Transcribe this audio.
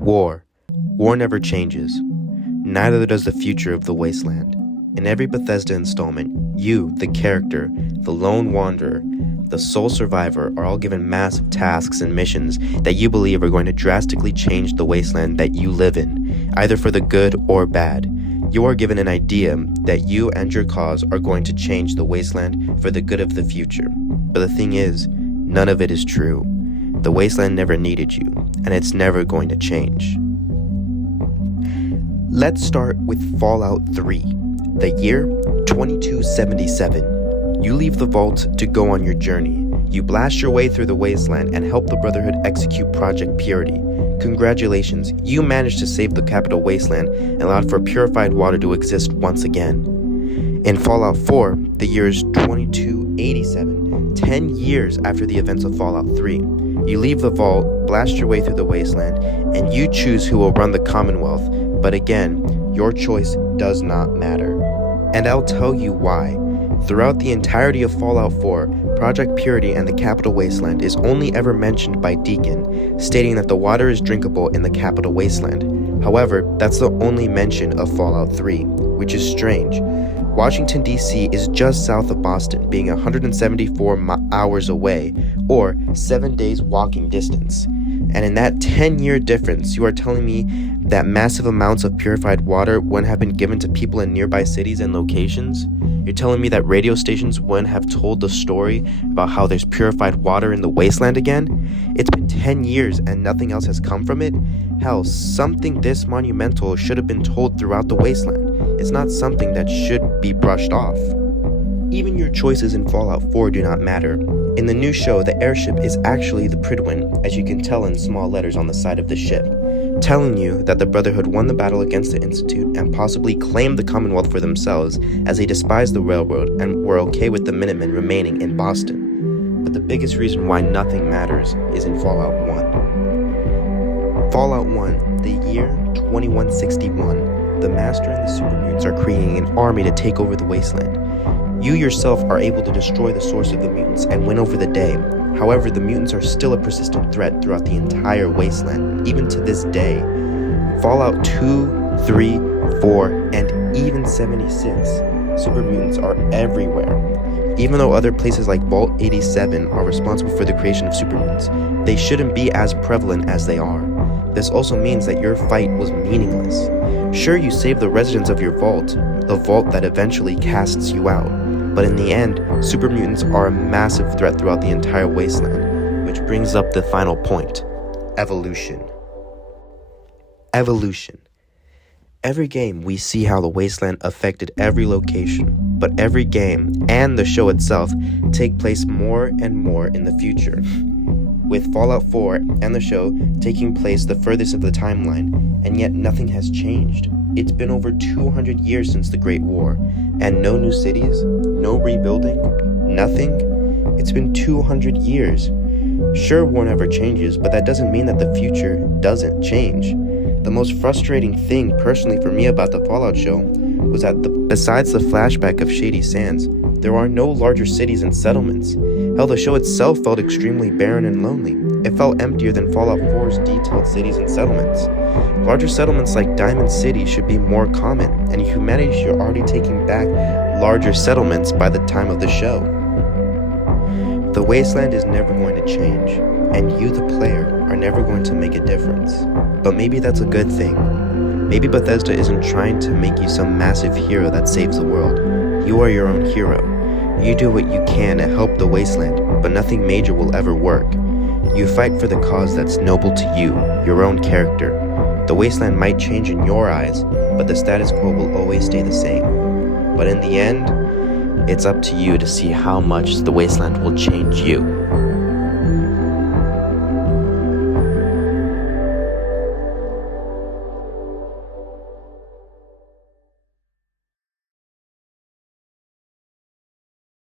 War. War never changes. Neither does the future of the Wasteland. In every Bethesda installment, you, the character, the lone wanderer, the sole survivor, are all given massive tasks and missions that you believe are going to drastically change the Wasteland that you live in, either for the good or bad. You are given an idea that you and your cause are going to change the Wasteland for the good of the future. But the thing is, none of it is true. The Wasteland never needed you, and it's never going to change. Let's start with Fallout 3, the year 2277. You leave the vault to go on your journey. You blast your way through the Wasteland and help the Brotherhood execute Project Purity. Congratulations, you managed to save the capital Wasteland and allowed for purified water to exist once again. In Fallout 4, the year is 2287, 10 years after the events of Fallout 3. You leave the vault, blast your way through the Wasteland, and you choose who will run the Commonwealth, but again, your choice does not matter. And I'll tell you why. Throughout the entirety of Fallout 4, Project Purity and the capital Wasteland is only ever mentioned by Deacon, stating that the water is drinkable in the capital Wasteland. However, that's the only mention of Fallout 3, which is strange. Washington, D.C. is just south of Boston, being 174 hours away, or 7 days walking distance. And in that 10-year difference, you are telling me that massive amounts of purified water wouldn't have been given to people in nearby cities and locations? You're telling me that radio stations wouldn't have told the story about how there's purified water in the Wasteland again? It's been 10 years and nothing else has come from it? Hell, something this monumental should have been told throughout the Wasteland. It's not something that should be brushed off. Even your choices in Fallout 4 do not matter. In the new show, the airship is actually the Prydwen, as you can tell in small letters on the side of the ship, telling you that the Brotherhood won the battle against the Institute and possibly claimed the Commonwealth for themselves, as they despised the railroad and were okay with the Minutemen remaining in Boston. But the biggest reason why nothing matters is in Fallout 1. Fallout 1, the year 2161. The Master and the Super Mutants are creating an army to take over the Wasteland. You yourself are able to destroy the source of the mutants and win over the day. However, the mutants are still a persistent threat throughout the entire Wasteland, even to this day. Fallout 2, 3, 4, and even 76, super mutants are everywhere. Even though other places like Vault 87 are responsible for the creation of super mutants, they shouldn't be as prevalent as they are. This also means that your fight was meaningless. Sure, you saved the residents of your vault, the vault that eventually casts you out. But in the end, super mutants are a massive threat throughout the entire Wasteland, which brings up the final point: evolution. Evolution. Every game we see how the Wasteland affected every location, but every game, and the show itself, take place more and more in the future. With Fallout 4 and the show taking place the furthest of the timeline, and yet nothing has changed. It's been over 200 years since the Great War, and no new cities, no rebuilding, nothing. It's been 200 years. Sure, war never changes, but that doesn't mean that the future doesn't change. The most frustrating thing personally for me about the Fallout show was that besides the flashback of Shady Sands, there are no larger cities and settlements. Hell, the show itself felt extremely barren and lonely. It felt emptier than Fallout 4's detailed cities and settlements. Larger settlements like Diamond City should be more common, and humanity should already taking back larger settlements by the time of the show. The Wasteland is never going to change, and you, the player, are never going to make a difference. But maybe that's a good thing. Maybe Bethesda isn't trying to make you some massive hero that saves the world. You are your own hero. You do what you can to help the Wasteland, but nothing major will ever work. You fight for the cause that's noble to you, your own character. The Wasteland might change in your eyes, but the status quo will always stay the same. But in the end, it's up to you to see how much the Wasteland will change you.